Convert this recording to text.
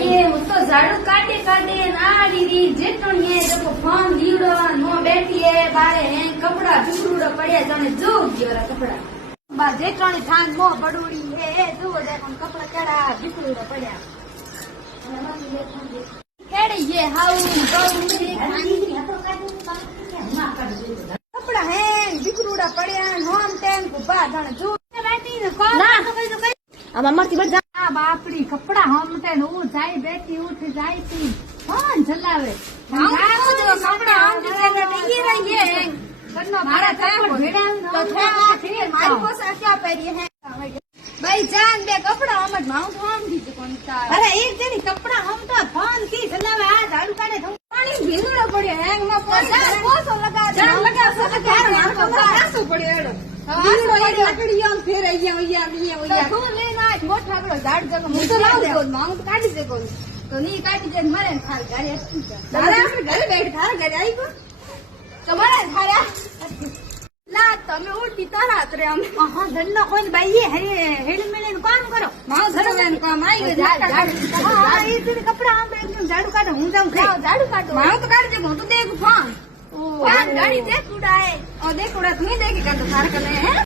ये वो तो झाड़ू काटे काटे ना दीदी जेटणी है देखो फोन लीवड़ो नो बैठी है बारे है कपड़ा झुकरूड़ा पड़े जाने जो गयोरा कपड़ा बा जेटणी थान मो बडूड़ी है जो देखो कपड़ा केड़ा झुकरूड़ा पड़या केड़े ये हाउ कपड़ा है झुकरूड़ा पड़या हम टेन को बा जाने जो बैठी ने कौन तो आमा मरती बड़ जा बापड़ी कपड़ा हम ते नो जाई बैठी उठ जाई थी कौन चलावे हम जो कपड़ा हम जो नहीं रहिए कन्नो मारा कपड़ भेड़ा तो थोड़ा फिर मारी पोसा क्या पहरी है भाई जान बे कपड़ा हम माउंट हम दी कोन ता अरे एक जनी कपड़ा हम तो फोन की चलावे आ झाड़ू काढे तो पानी भींगड़ो पड़े हैंग में पोसो लगा जान लगा सो घर मार को रासो पड़े एड़ो लकड़ियों फिर तू लेना मोटा बड़ो झाड़ जगह मुझे लाव दे मांग तो काटी दे कोई तो नहीं काटी दे मरे थार घरे दादा अपने घरे बैठ थार घरे आई को तुम्हारे थारा ला તમે ઉઠી તારા તરે અમે હા ધંધો કોઈ ભાઈ હેડ મેને કામ કરો મારો ઘરે મેન કામ આવી ગયો ઝાડ હા એ તું કપડા આમ એકદમ ઝાડુ કાઢો હું જાઉં ખાઈ ઝાડુ કાઢો મારો તો કાઢ દે હું તો દેખ ફોન ગાડી દેખ ઉડાए और देख उड़ा तुम्हें देखेगा तो सारा करने हैं